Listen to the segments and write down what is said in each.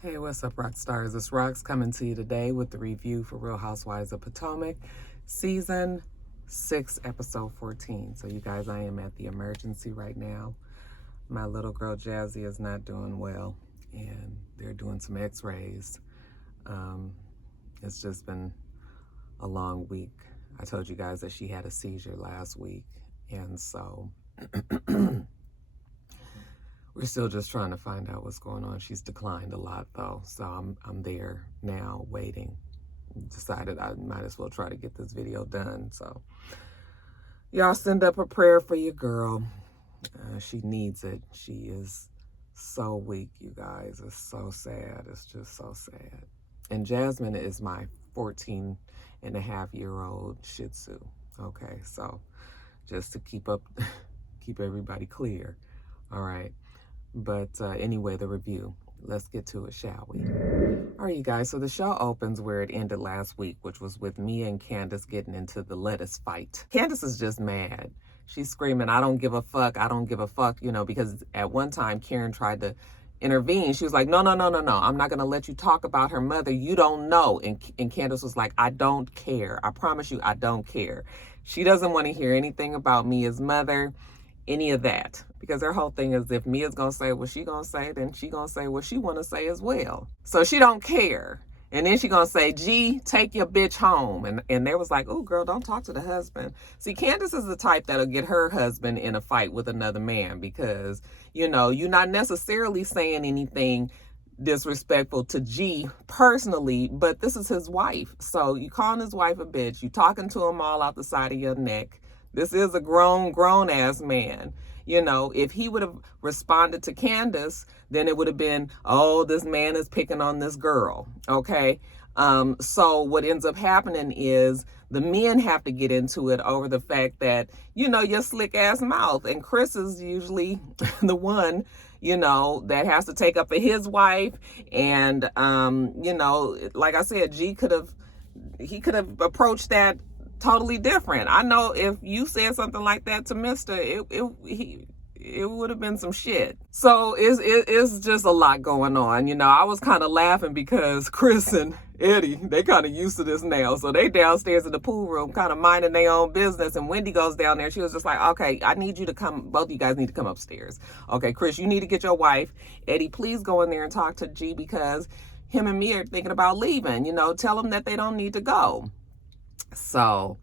Hey, what's up, rock stars? It's Rox coming to you today with the review for Real Housewives of Potomac, Season 6, Episode 14. So, you guys, I am at the emergency right now. My little girl, Jazzy, is not doing well, and they're doing some x-rays. It's just been a long week. I told you guys that she had a seizure last week, and so... We're still just trying to find out what's going on. She's declined a lot, though, so I'm there now waiting. Decided I might as well try to get this video done. So y'all send up a prayer for your girl. She needs it. She is so weak, you guys. It's so sad. It's just so sad. And Jasmine is my 14-and-a-half-year-old Shih Tzu. Okay, so just to keep everybody clear. All right. But anyway, the review. Let's get to it, shall we? All right, you guys. So the show opens where it ended last week, which was with Mia and Candiace getting into the lettuce fight. Candiace is just mad. She's screaming, "I don't give a fuck. I don't give a fuck," because at one time Karen tried to intervene. She was like, no, I'm not going to let you talk about her mother. You don't know. And Candiace was like, I don't care. I promise you, I don't care. She doesn't want to hear anything about Mia's mother. Any of that, because her whole thing is if Mia's gonna say what she gonna say, then she gonna say what she wanna say as well. So she don't care. And then she gonna say, "Gee, take your bitch home." And they was like, "Oh, girl, don't talk to the husband." See, Candiace is the type that'll get her husband in a fight with another man because, you're not necessarily saying anything disrespectful to G personally, but this is his wife. So you calling his wife a bitch, you talking to him all out the side of your neck. This is a grown ass man. If he would have responded to Candiace, then it would have been, oh, this man is picking on this girl. Okay. So what ends up happening is the men have to get into it over the fact that, your slick ass mouth. And Chris is usually the one, that has to take up for his wife. And, like I said, he could have approached that totally different. I know if you said something like that to Mister, it would have been some shit. So it's just a lot going on. I was kind of laughing because Chris and Eddie, they kind of used to this now. So they downstairs in the pool room kind of minding their own business. And Wendy goes down there. She was just like, okay, I need you to come. Both of you guys need to come upstairs. Okay, Chris, you need to get your wife. Eddie, please go in there and talk to G because him and me are thinking about leaving. Tell them that they don't need to go. So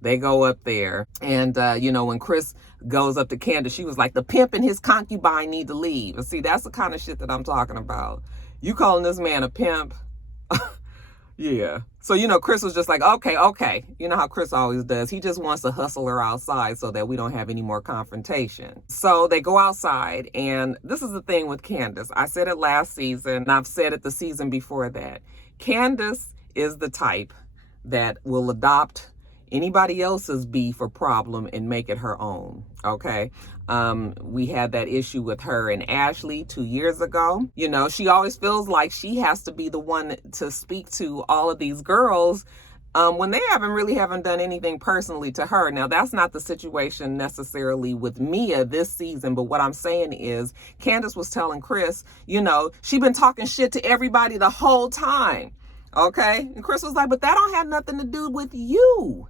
they go up there and, when Chris goes up to Candiace, she was like, the pimp and his concubine need to leave. And see, that's the kind of shit that I'm talking about. You calling this man a pimp? Yeah. So, Chris was just like, okay. You know how Chris always does. He just wants to hustle her outside so that we don't have any more confrontation. So they go outside. And this is the thing with Candiace. I said it last season, and I've said it the season before that. Candiace is the type that will adopt anybody else's beef or problem and make it her own. Okay. We had that issue with her and Ashley 2 years ago. She always feels like she has to be the one to speak to all of these girls when they haven't done anything personally to her. Now, that's not the situation necessarily with Mia this season, but what I'm saying is Candiace was telling Chris, she been talking shit to everybody the whole time. Okay. And Chris was like, but that don't have nothing to do with you.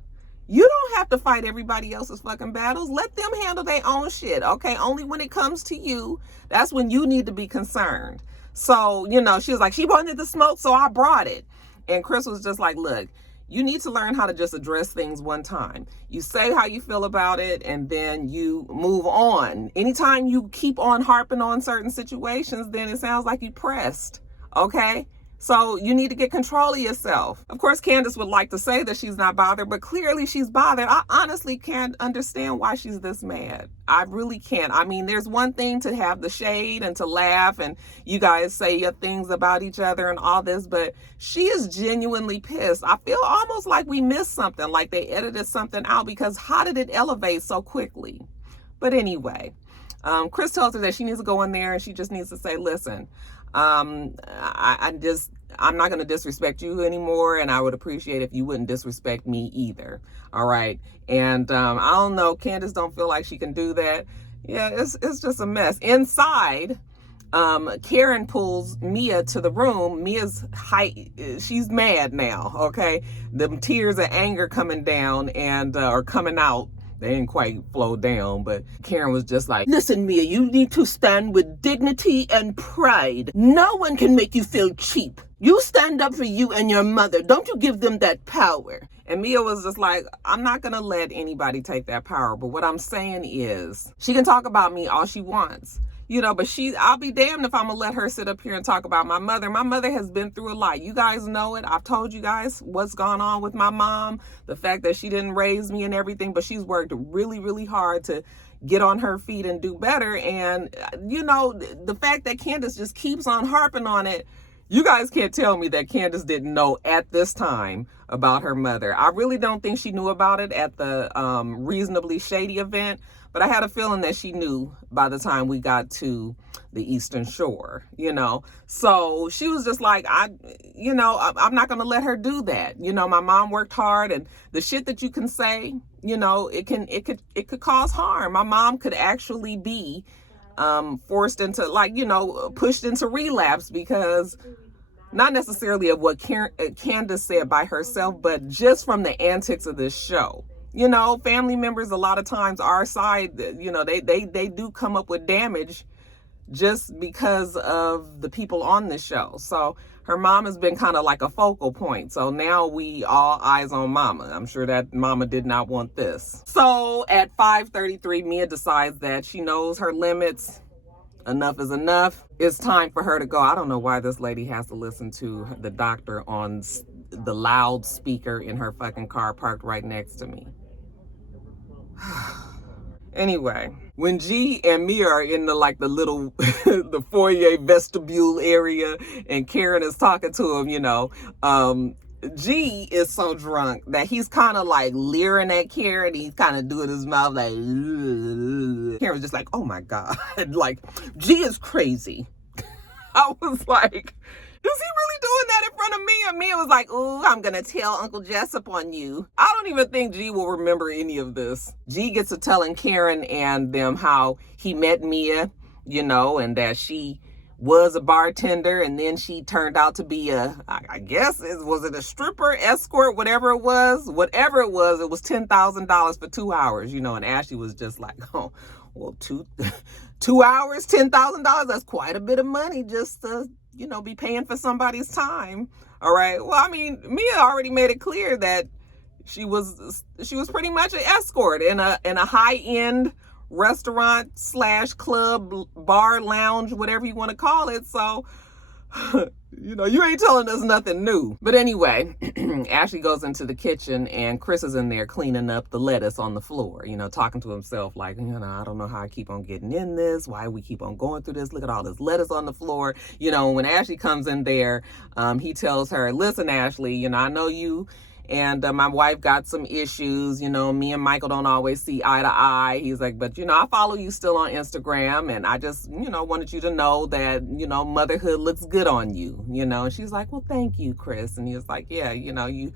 You don't have to fight everybody else's fucking battles. Let them handle their own shit. Okay. Only when it comes to you, that's when you need to be concerned. So, she was like, she wanted the smoke, so I brought it. And Chris was just like, look, you need to learn how to just address things one time. You say how you feel about it and then you move on. Anytime you keep on harping on certain situations, then it sounds like you pressed. Okay. So you need to get control of yourself. Of course, Candiace would like to say that she's not bothered, but clearly she's bothered. I honestly can't understand why she's this mad. I really can't. I mean, there's one thing to have the shade and to laugh and you guys say your things about each other and all this, but she is genuinely pissed. I feel almost like we missed something, like they edited something out because how did it elevate so quickly? But anyway, Chris tells her that she needs to go in there and she just needs to say, listen, I'm not going to disrespect you anymore. And I would appreciate if you wouldn't disrespect me either. All right. And, I don't know. Candiace don't feel like she can do that. Yeah. It's just a mess inside. Karen pulls Mia to the room. Mia's she's mad now, okay? Them tears of anger coming down and or coming out. They didn't quite flow down, but Karen was just like, listen, Mia, you need to stand with dignity and pride. No one can make you feel cheap. You stand up for you and your mother. Don't you give them that power. And Mia was just like, I'm not going to let anybody take that power. But what I'm saying is, she can talk about me all she wants. You know, but I'll be damned if I'm gonna let her sit up here and talk about my mother. My mother has been through a lot. You guys know it. I've told you guys what's gone on with my mom, the fact that she didn't raise me and everything, but she's worked really, really hard to get on her feet and do better. And, you know, the fact that Candiace just keeps on harping on it, you guys can't tell me that Candiace didn't know at this time about her mother. I really don't think she knew about it at the Reasonably Shady event, but I had a feeling that she knew by the time we got to the Eastern Shore, you know. So she was just like, I'm not going to let her do that. You know, my mom worked hard, and the shit that you can say, you know, it could cause harm. My mom could actually be forced into, like, you know, pushed into relapse because not necessarily of what Candiace said by herself, but just from the antics of this show. You know, family members, a lot of times our side, you know, they do come up with damage just because of the people on the show. So her mom has been kind of like a focal point. So now we all eyes on mama. I'm sure that mama did not want this. So at 5:33, Mia decides that she knows her limits. Enough is enough. It's time for her to go. I don't know why this lady has to listen to the doctor on the loudspeaker in her fucking car parked right next to me. Anyway, when G and Mia are in the little the foyer vestibule area and Karen is talking to him, you know, G is so drunk that he's kind of like leering at Karen. He's kind of doing his mouth like, ugh. Karen's just like, oh my God, like, G is crazy. I was like, is he really doing that in front of me? And Mia was like, ooh, I'm going to tell Uncle Jessup on you. I don't even think G will remember any of this. G gets to telling Karen and them how he met Mia, you know, and that she was a bartender, and then she turned out to be I guess, was it a stripper, escort, whatever it was, it was $10,000 for 2 hours, you know, and Ashley was just like, oh, well, 2 hours, $10,000, that's quite a bit of money just to, you know, be paying for somebody's time. All right. Well, I mean, Mia already made it clear that she was pretty much an escort in a high-end restaurant / club, bar, lounge, whatever you want to call it. So, you know, you ain't telling us nothing new. But anyway, Ashley goes into the kitchen and Chris is in there cleaning up the lettuce on the floor, you know, talking to himself like, you know, I don't know how I keep on getting in this, why we keep on going through this. Look at all this lettuce on the floor. You know, when Ashley comes in there, he tells her, listen, Ashley, you know, I know you and my wife got some issues, you know, me and Michael don't always see eye to eye. He's like, but, you know, I follow you still on Instagram. And I just, you know, wanted you to know that, you know, motherhood looks good on you, you know. And she's like, well, thank you, Chris. And he was like, yeah, you know, you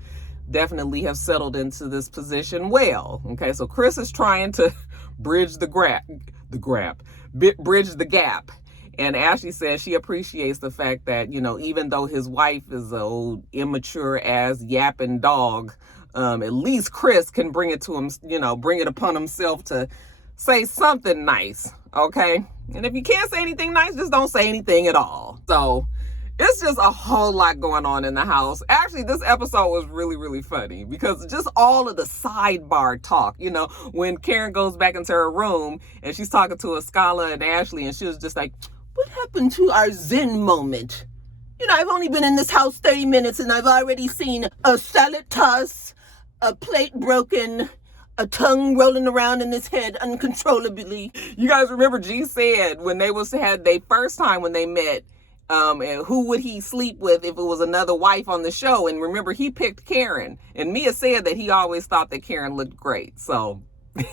definitely have settled into this position well. Okay, so Chris is trying to bridge the gap. And Ashley says she appreciates the fact that, you know, even though his wife is an old immature ass yapping dog, at least Chris can bring it to him, you know, bring it upon himself to say something nice. Okay. And if you can't say anything nice, just don't say anything at all. So it's just a whole lot going on in the house. Actually, this episode was really, really funny because just all of the sidebar talk, you know, when Karen goes back into her room and she's talking to Escala and Ashley and she was just like, what happened to our Zen moment? You know, I've only been in this house 30 minutes and I've already seen a salad toss, a plate broken, a tongue rolling around in his head uncontrollably. You guys remember G said when they first time when they met, and who would he sleep with if it was another wife on the show? And remember, he picked Karen. And Mia said that he always thought that Karen looked great. So,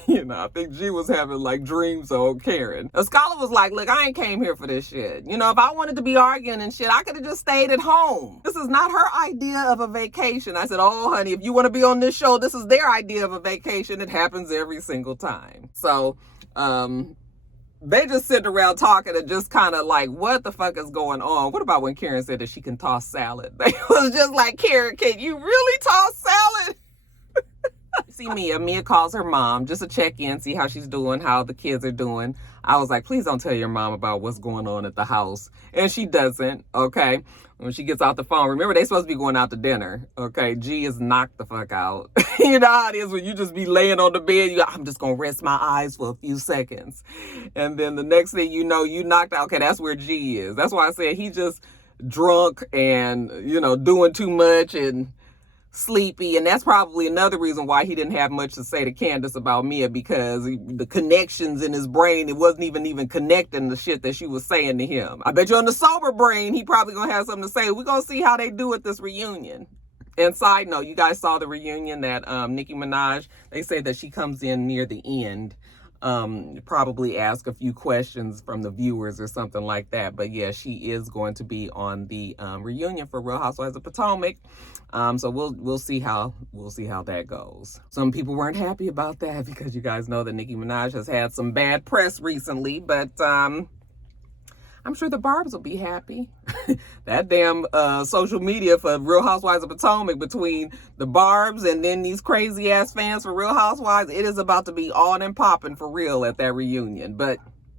you know, I think G was having like dreams of Karen. Escala was like, look, I ain't came here for this shit. You know, if I wanted to be arguing and shit, I could have just stayed at home. This is not her idea of a vacation. I said, oh, honey, if you want to be on this show, this is their idea of a vacation. It happens every single time. So, they just sitting around talking and just kind of like, what the fuck is going on? What about when Karen said that she can toss salad? They was just like, Karen, can you really toss salad? See Mia calls her mom just to check in, see how she's doing, how the kids are doing. I was like, please don't tell your mom about what's going on at the house. And she doesn't, okay? When she gets off the phone, remember, they supposed to be going out to dinner, okay? G is knocked the fuck out. You know how it is when you just be laying on the bed, I'm just going to rest my eyes for a few seconds. And then the next thing you know, you knocked out. Okay, that's where G is. That's why I said he just drunk and, doing too much and sleepy. And that's probably another reason why he didn't have much to say to Candiace about Mia, because the connections in his brain, it wasn't even connecting the shit that she was saying to him. I bet you on the sober brain, he probably gonna have something to say. We're gonna see how they do at this reunion. And side note, you guys saw the reunion that Nicki Minaj, they say that she comes in near the end, probably ask a few questions from the viewers or something like that. But yeah, she is going to be on the reunion for Real Housewives of Potomac. So we'll see how that goes. Some people weren't happy about that because you guys know that Nicki Minaj has had some bad press recently, but I'm sure the Barbs will be happy. That damn social media for Real Housewives of Potomac, between the Barbs and then these crazy ass fans for Real Housewives, it is about to be on and popping for real at that reunion. But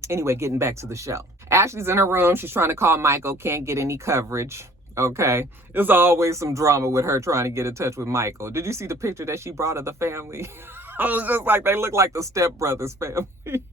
anyway, getting back to the show. Ashley's in her room. She's trying to call Michael. Can't get any coverage. Okay. There's always some drama with her trying to get in touch with Michael. Did you see the picture that she brought of the family? I was just like, they look like the Step Brothers family.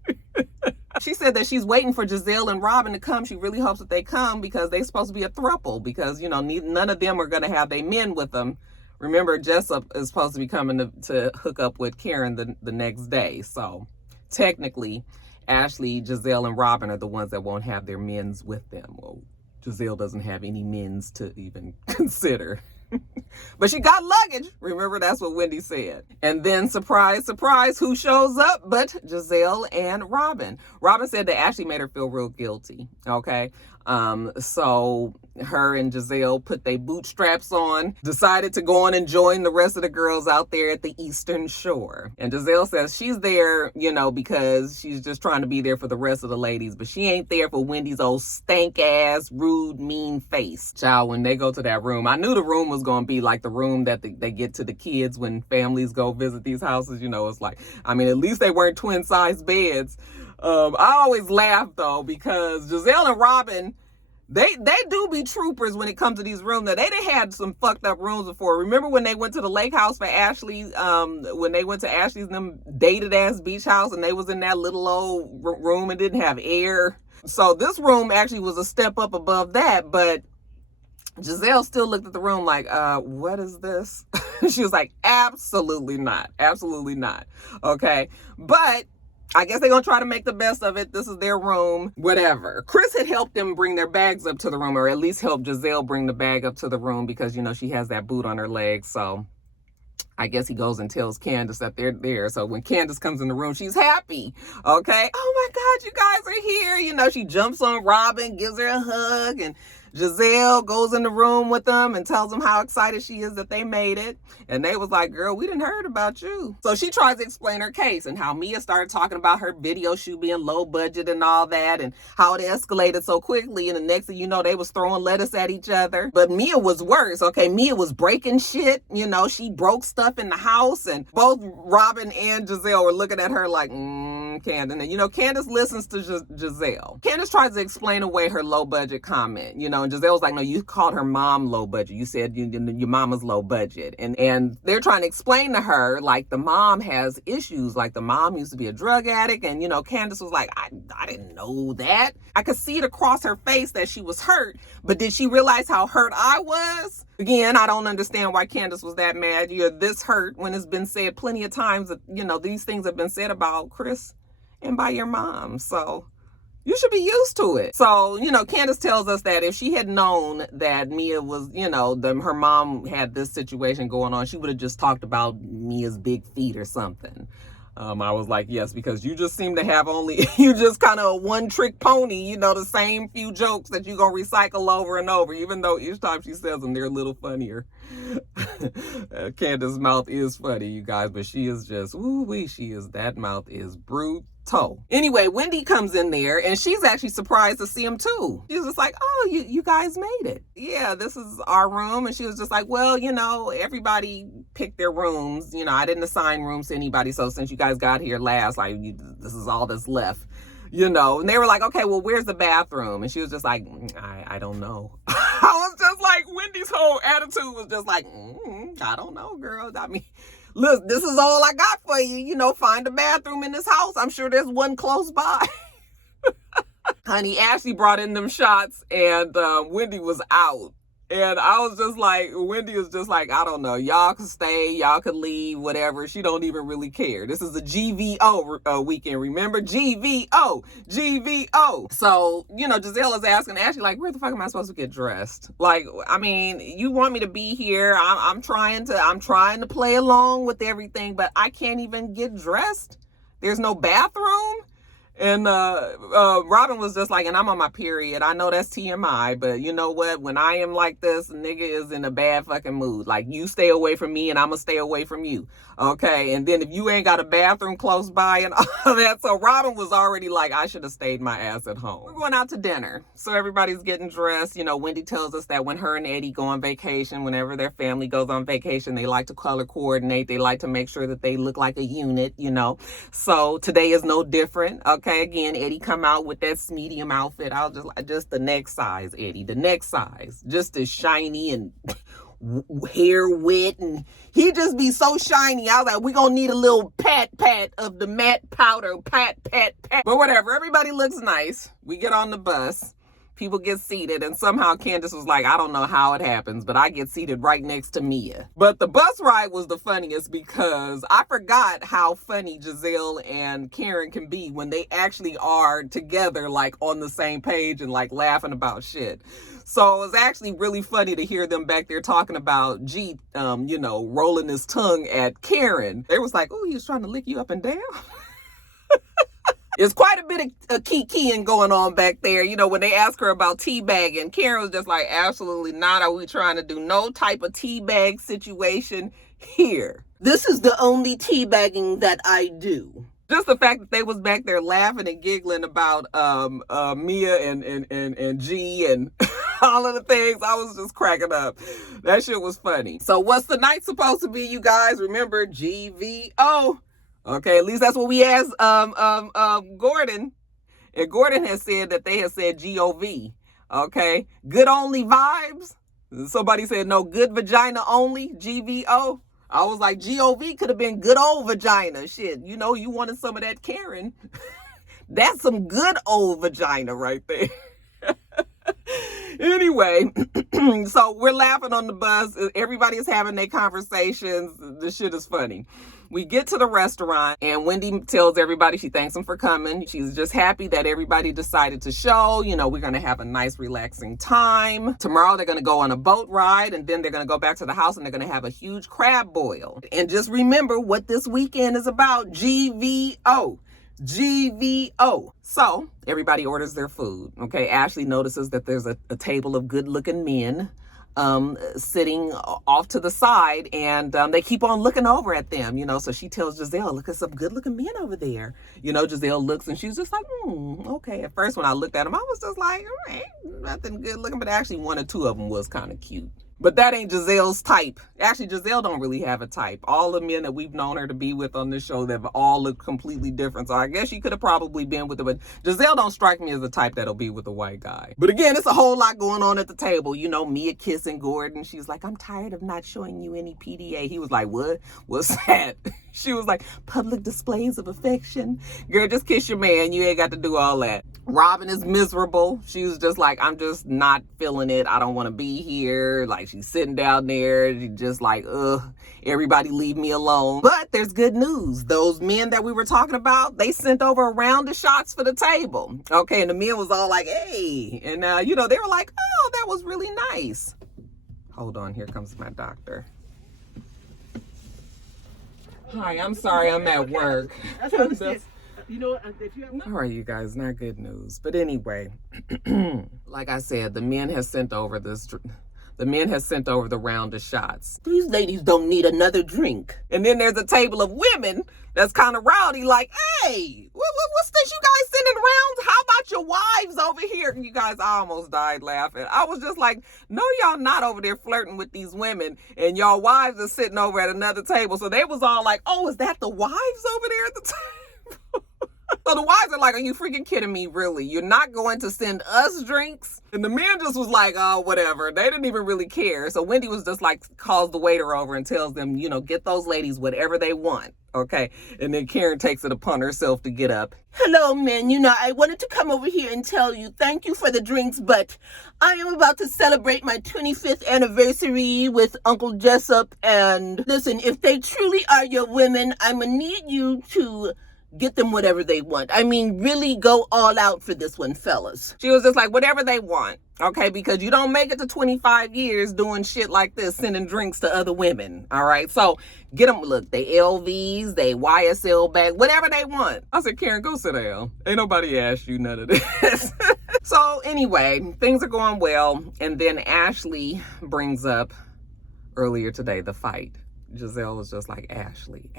She said that she's waiting for Giselle and Robin to come. She really hopes that they come because they're supposed to be a throuple, because, none of them are going to have their men with them. Remember, Jessup is supposed to be coming to hook up with Karen the next day. So technically, Ashley, Giselle, and Robin are the ones that won't have their men's with them. Well, Giselle doesn't have any men's to even consider. But she got luggage. Remember, that's what Wendy said. And then, surprise, surprise, who shows up but Giselle and Robin. Robin said that Ashley made her feel real guilty, okay? So her and Giselle put their bootstraps on, decided to go on and join the rest of the girls out there at the Eastern Shore. And Giselle says she's there, because she's just trying to be there for the rest of the ladies, but she ain't there for Wendy's old stank-ass, rude, mean face. Child, when they go to that room, I knew the room was going to be like the room that they get to the kids when families go visit these houses. It's like, at least they weren't twin-sized beds. I always laugh though, because Giselle and Robin, they do be troopers when it comes to these rooms. Now, they done had some fucked up rooms before. Remember when they went to the lake house for Ashley, when they went to Ashley's them dated ass beach house, and they was in that little old room and didn't have air. So this room actually was a step up above that, but Giselle still looked at the room like, what is this? She was like, absolutely not. Absolutely not. Okay. But I guess they're going to try to make the best of it. This is their room, whatever. Chris had helped them bring their bags up to the room, or at least helped Giselle bring the bag up to the room, because, she has that boot on her leg. So I guess he goes and tells Candiace that they're there. So when Candiace comes in the room, she's happy. Okay. Oh my God, you guys are here. She jumps on Robin, gives her a hug, and Giselle goes in the room with them and tells them how excited she is that they made it. And they was like, girl, we didn't heard about you. So she tries to explain her case and how Mia started talking about her video shoot being low budget and all that, and how it escalated so quickly. And the next thing you know, they was throwing lettuce at each other. But Mia was worse, okay? Mia was breaking shit. She broke stuff in the house. And both Robin and Giselle were looking at her like, Candiace. And, Candiace listens to Giselle. Candiace tries to explain away her low budget comment, and Giselle was like, no, you called her mom low budget. You said your mama's low budget. And they're trying to explain to her, like, the mom has issues. Like, the mom used to be a drug addict. And, Candiace was like, I didn't know that. I could see it across her face that she was hurt. But did she realize how hurt I was? Again, I don't understand why Candiace was that mad. You're this hurt when it's been said plenty of times that, these things have been said about Chris and by your mom. So you should be used to it. So, Candiace tells us that if she had known that Mia was, her mom had this situation going on, she would have just talked about Mia's big feet or something. I was like, yes, because you just seem to have you just kind of a one-trick pony, the same few jokes that you're going to recycle over and over, even though each time she says them, they're a little funnier. Candiace's mouth is funny, you guys, but she is just, that mouth is brutal. toe. Anyway, Wendy comes in there and she's actually surprised to see him too. She's just like, oh, you guys made it. Yeah, this is our room. And she was just like, well, you know, everybody picked their rooms. You know, I didn't assign rooms to anybody. So since you guys got here last, like, this is all that's left. You know, and they were like, okay, well, where's the bathroom? And she was just like, I don't know. I was just like, Wendy's whole attitude was just like, I don't know, girl. I mean, look, this is all I got for you. You know, find a bathroom in this house. I'm sure there's one close by. Honey, Ashley brought in them shots and Wendy was out. And I was just like, Wendy is just like, I don't know. Y'all can stay. Y'all can leave. Whatever. She don't even really care. This is a GVO weekend. Remember? GVO. GVO. So, you know, Giselle is asking Ashley, like, where the fuck am I supposed to get dressed? Like, I mean, you want me to be here. I'm trying to play along with everything, but I can't even get dressed. There's no bathroom. And Robin was just like, and I'm on my period. I know that's TMI, but you know what? When I am like this, a nigga is in a bad fucking mood. Like, you stay away from me and I'm going to stay away from you. Okay? And then if you ain't got a bathroom close by and all that. So Robin was already like, I should have stayed my ass at home. We're going out to dinner. So everybody's getting dressed. You know, Wendy tells us that when her and Eddie go on vacation, whenever their family goes on vacation, they like to color coordinate. They like to make sure that they look like a unit, you know. So today is no different. Okay? Again, Eddie come out with that medium outfit. I was just like, just the next size, Eddie, the next size, just as shiny and hair wet, and he just be so shiny. I was like, we gonna need a little pat of the matte powder, pat. But whatever, everybody looks nice. We get on the bus. People get seated, and somehow Candiace was like, I don't know how it happens, but I get seated right next to Mia. But the bus ride was the funniest because I forgot how funny Giselle and Karen can be when they actually are together, like on the same page and like laughing about shit. So it was actually really funny to hear them back there talking about G, you know, rolling his tongue at Karen. They was like, oh, he was trying to lick you up and down. There's quite a bit of keying going on back there. You know, when they ask her about teabagging, Karen was just like, absolutely not. Are we trying to do no type of teabag situation here? This is the only teabagging that I do. Just the fact that they was back there laughing and giggling about Mia and G and all of the things, I was just cracking up. That shit was funny. So what's the night supposed to be, you guys? Remember, GVO. Okay, at least that's what we asked Gordon. And Gordon has said that they had said GOV. Okay, good only vibes. Somebody said no, good vagina only, GVO. I was like, GOV could have been good old vagina. Shit, you know, you wanted some of that Karen. That's some good old vagina right there. Anyway, so we're laughing on the bus. Everybody is having their conversations. This shit is funny. We get to the restaurant and Wendy tells everybody she thanks them for coming. She's just happy that everybody decided to show. You know, we're going to have a nice relaxing time. Tomorrow they're going to go on a boat ride and then they're going to go back to the house and they're going to have a huge crab boil. And just remember what this weekend is about. GVO. GVO. So everybody orders their food. Okay. Ashley notices that there's a table of good looking men sitting off to the side and they keep on looking over at them, you know. So she tells Giselle, look at some good looking men over there. You know, Giselle looks and she's just like, okay. At first when I looked at them, I was just like, all right, nothing good looking, but actually one or two of them was kind of cute. But that ain't Giselle's type. Actually, Giselle don't really have a type. All the men that we've known her to be with on this show, they've all looked completely different. So I guess she could have probably been with her, but Giselle don't strike me as the type that'll be with a white guy. But again, it's a whole lot going on at the table. You know, Mia kissing Gordon. She's like, I'm tired of not showing you any PDA. He was like, what? What's that? She was like, public displays of affection. Girl, just kiss your man. You ain't got to do all that. Robin is miserable. She was just like, I'm just not feeling it. I don't want to be here. Like, she's sitting down there. She's just like, ugh, everybody leave me alone. But there's good news. Those men that we were talking about, they sent over a round of shots for the table. Okay, and the men was all like, hey. And, you know, they were like, oh, that was really nice. Hold on, here comes my doctor. Hi, I'm sorry, I'm at work. You know, if you have all right, you guys, not good news. But anyway, like I said, the men have sent over this The men have sent over the round of shots. These ladies don't need another drink. And then there's a table of women that's kind of rowdy, like, hey, what's this you guys sending rounds? How about your wives over here? You guys, I almost died laughing. I was just like, no, y'all not over there flirting with these women, and y'all wives are sitting over at another table. So they was all like, oh, is that the wives over there at the table? So the wives are like, are you freaking kidding me? Really? You're not going to send us drinks? And the men just was like, oh, whatever. They didn't even really care. So Wendy was just like, calls the waiter over and tells them, you know, get those ladies whatever they want. Okay. And then Karen takes it upon herself to get up. Hello, men. You know, I wanted to come over here and tell you thank you for the drinks, but I am about to celebrate my 25th anniversary with Uncle Jessup. And listen, if they truly are your women, I'm going to need you to get them whatever they want. I mean, really go all out for this one, fellas. She was just like, whatever they want, okay? Because you don't make it to 25 years doing shit like this, sending drinks to other women, all right? So get them, look, they LVs, they YSL bag, whatever they want. I said, Karen, go sit down. Ain't nobody asked you none of this. So anyway, things are going well. And then Ashley brings up earlier today the fight. Giselle was just like, Ashley.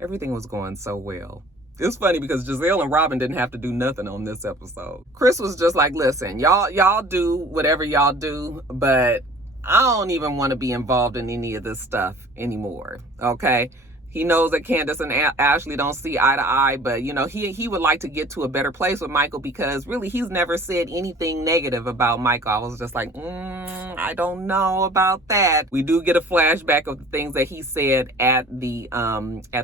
Everything was going so well. It's funny because Giselle and Robin didn't have to do nothing on this episode. Chris was just like, listen, y'all do whatever y'all do, but I don't even want to be involved in any of this stuff anymore, okay? He knows that Candiace and Ashley don't see eye to eye, but, you know, he would like to get to a better place with Michael because really he's never said anything negative about Michael. I was just like, I don't know about that. We do get a flashback of the things that he said at the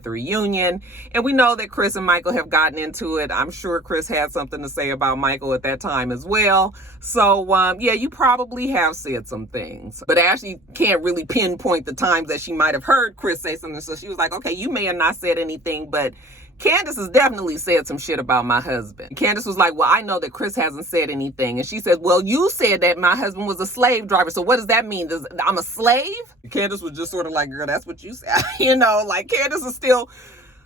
reunion. And we know that Chris and Michael have gotten into it. I'm sure Chris had something to say about Michael at that time as well. So, yeah, you probably have said some things. But Ashley can't really pinpoint the times that she might have heard Chris say something. So she was like, okay, you may have not said anything, but Candiace has definitely said some shit about my husband. Candiace was like, well, I know that Chris hasn't said anything. And she says, well, you said that my husband was a slave driver. So what does that mean? I'm a slave? Candiace was just sort of like, girl, that's what you said. You know, like Candiace is still...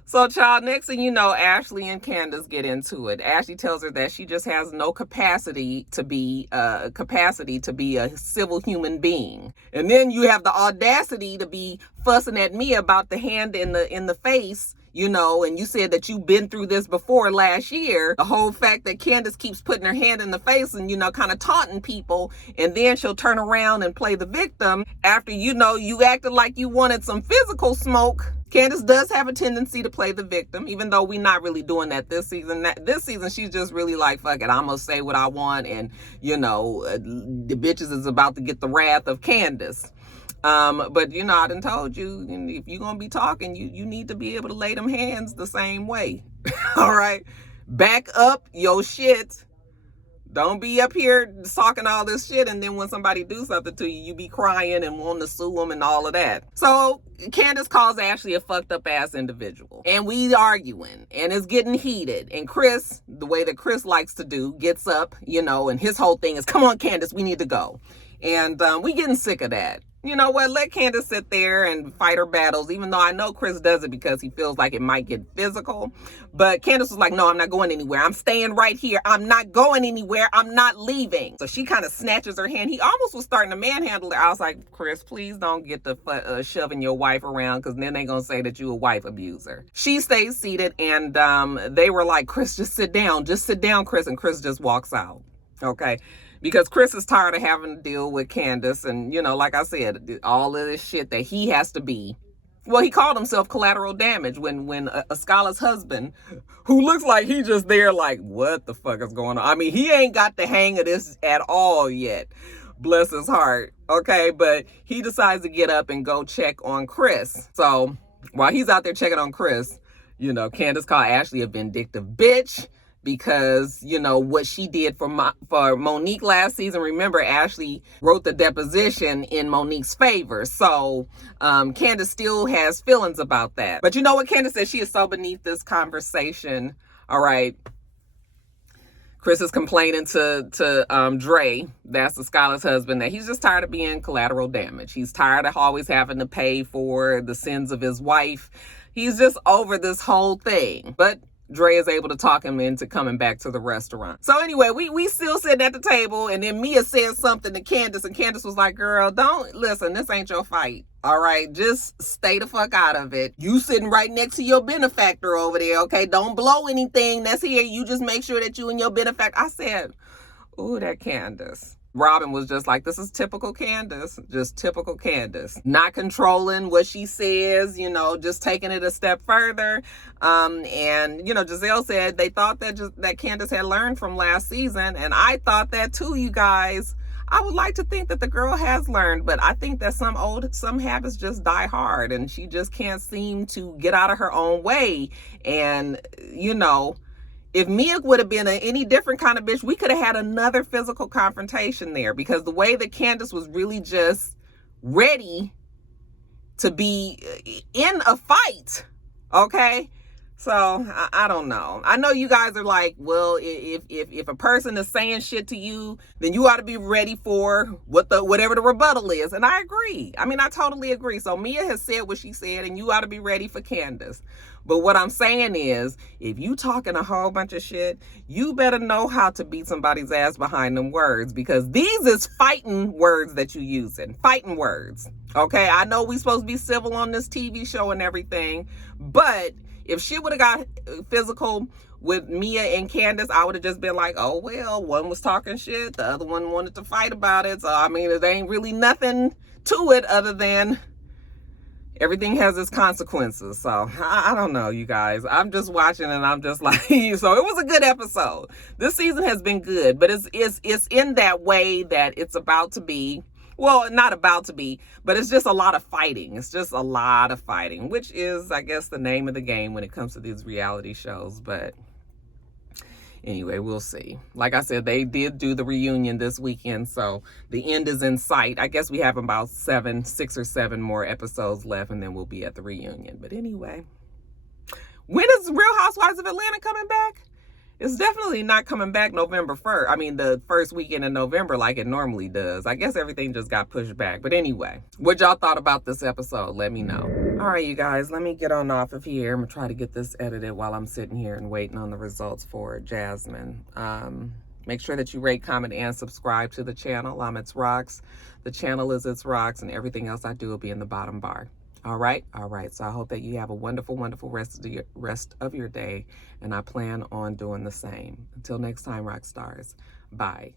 So, child, next thing you know, Ashley and Candiace get into it. Ashley tells her that she just has no capacity to be a civil human being. And then you have the audacity to be fussing at me about the hand in the face, you know, and you said that you've been through this before last year. The whole fact that Candiace keeps putting her hand in the face and, you know, kind of taunting people, and then she'll turn around and play the victim after, you know, you acted like you wanted some physical smoke. Candiace does have a tendency to play the victim, even though we're not really doing that this season. This season, she's just really like, fuck it, I'm going to say what I want. And, you know, the bitches is about to get the wrath of Candiace. But, you know, I done told you, if you're going to be talking, you need to be able to lay them hands the same way. All right? Back up your shit. Don't be up here talking all this shit, and then when somebody do something to you, you be crying and wanting to sue them and all of that. So Candiace calls Ashley a fucked up ass individual. And we arguing, and it's getting heated. And Chris, the way that Chris likes to do, gets up, you know, and his whole thing is, come on, Candiace, we need to go. And we getting sick of that. You know what? Let Candiace sit there and fight her battles, even though I know Chris does it because he feels like it might get physical. But Candiace was like, no, I'm not going anywhere. I'm staying right here. I'm not going anywhere. I'm not leaving. So she kind of snatches her hand. He almost was starting to manhandle her. I was like, Chris, please don't get the shoving your wife around, because then they're going to say that you a wife abuser. She stays seated, and they were like, Chris, just sit down. Just sit down, Chris. And Chris just walks out. Okay. Because Chris is tired of having to deal with Candiace and, you know, like I said, all of this shit that he has to be. Well, he called himself collateral damage when Askale's husband, who looks like he just there like, what the fuck is going on? I mean, he ain't got the hang of this at all yet. Bless his heart. Okay, but he decides to get up and go check on Chris. So while he's out there checking on Chris, you know, Candiace called Ashley a vindictive bitch. Because, you know, what she did for Monique last season. Remember, Ashley wrote the deposition in Monique's favor. So Candiace still has feelings about that. But you know what Candiace said? She is so beneath this conversation. All right. Chris is complaining to Dre, that's Askale's husband, that he's just tired of being collateral damage. He's tired of always having to pay for the sins of his wife. He's just over this whole thing. But Dre is able to talk him into coming back to the restaurant. So anyway, we still sitting at the table, and then Mia said something to Candiace, and Candiace was like, girl, don't listen, this ain't your fight. All right, just stay the fuck out of it. You sitting right next to your benefactor over there, okay? Don't blow anything that's here. You just make sure that you and your benefactor. I said, ooh, that Candiace. Robin was just like, this is typical Candiace, just typical Candiace. Not controlling what she says, you know, just taking it a step further. And, you know, Giselle said they thought that Candiace had learned from last season. And I thought that too, you guys. I would like to think that the girl has learned, but I think that some habits just die hard, and she just can't seem to get out of her own way. And, you know, if Mia would have been any different kind of bitch, we could have had another physical confrontation there, because the way that Candiace was really just ready to be in a fight, okay? So I don't know. I know you guys are like, well, if a person is saying shit to you, then you ought to be ready for whatever the rebuttal is. And I agree. I mean, I totally agree. So Mia has said what she said, and you ought to be ready for Candiace. But what I'm saying is, if you talking a whole bunch of shit, you better know how to beat somebody's ass behind them words, because these is fighting words that you using. Fighting words. Okay, I know we supposed to be civil on this TV show and everything, but if shit would have got physical with Mia and Candiace, I would have just been like, oh, well, one was talking shit, the other one wanted to fight about it. So, I mean, there ain't really nothing to it other than everything has its consequences. So, I don't know, you guys. I'm just watching, and I'm just like, so it was a good episode. This season has been good, but it's in that way that it's about to be. Well, not about to be, but it's just a lot of fighting. It's just a lot of fighting, which is, I guess, the name of the game when it comes to these reality shows. But anyway, we'll see. Like I said, they did do the reunion this weekend, so the end is in sight. I guess we have about 6 or 7 more episodes left, and then we'll be at the reunion. But anyway, when is Real Housewives of Atlanta coming back? It's definitely not coming back November 1st. I mean, the first weekend in November like it normally does. I guess everything just got pushed back. But anyway, what y'all thought about this episode? Let me know. All right, you guys, let me get on off of here. I'm going to try to get this edited while I'm sitting here and waiting on the results for Jasmine. Make sure that you rate, comment, and subscribe to the channel. I'm itsrox. The channel is itsrox, and everything else I do will be in the bottom bar. All right. So I hope that you have a wonderful, wonderful rest of your day, and I plan on doing the same. Until next time, rock stars. Bye.